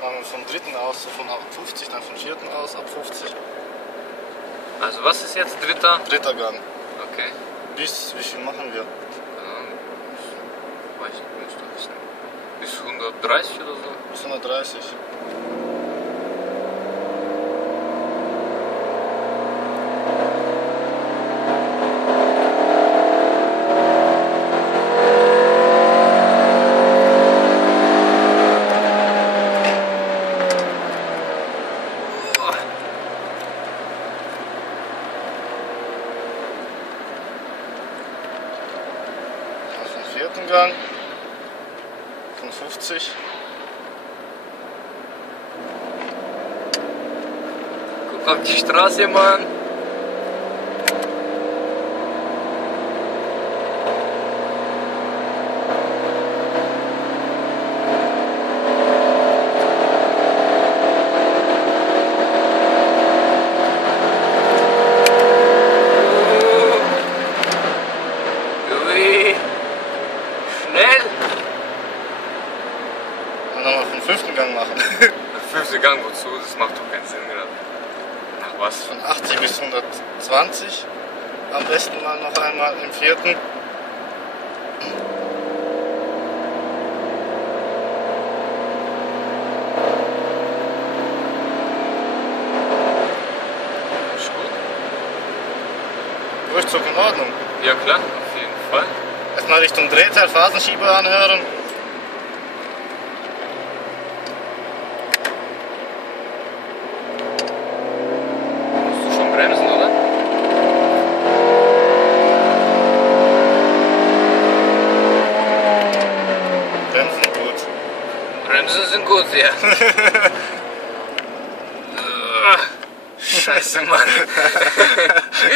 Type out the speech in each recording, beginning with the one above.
Dann vom dritten aus, so von ab 50, dann vom vierten aus ab 50. Also was ist jetzt dritter? Dritter Gang. Okay. Bis, wie viel machen wir? Keine Ahnung. Weiß ich nicht. Bis 130 oder so? Bis 130. Vierten Gang von 50. Guck auf die Straße, Mann. Dann nochmal vom fünften Gang machen. Der fünfte Gang, wozu? Das macht doch keinen Sinn gerade. Nach was? Von 80 bis 120. Am besten mal noch einmal im vierten. Ist gut? Durchzug in Ordnung. Ja klar, auf jeden Fall. Erstmal Richtung Drehzahl, Phasenschieber anhören. Musst du schon bremsen, oder? Bremsen gut. Bremsen sind gut, ja. Scheiße, Mann.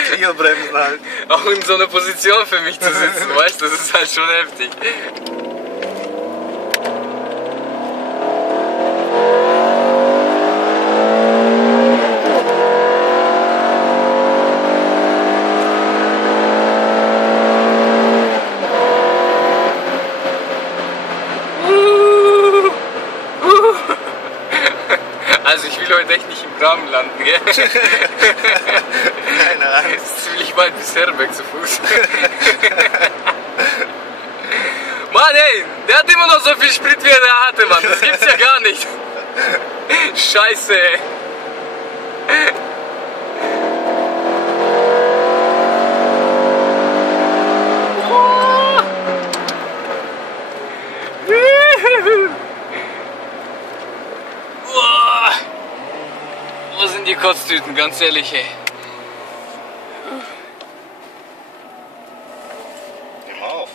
Clio-Bremsen halt. Auch in so einer Position für mich zu sitzen, weißt du, das ist halt schon heftig. Also ich will heute echt nicht im Graben landen, gell? Keine Angst. Es ist ziemlich weit bis Herberg zu Fuß. Mann ey, der hat immer noch so viel Sprit wie er hatte, Mann. Das gibt's ja gar nicht. Scheiße ey. Wo sind die Kotztüten, ganz ehrlich ey? Geh mal auf.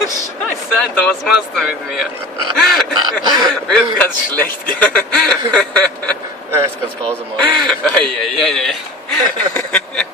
Scheiße, Alter, was machst du mit mir? Wird ganz schlecht, gell? Ja, jetzt kannst du Pause machen. Ei, ei, ei, ei.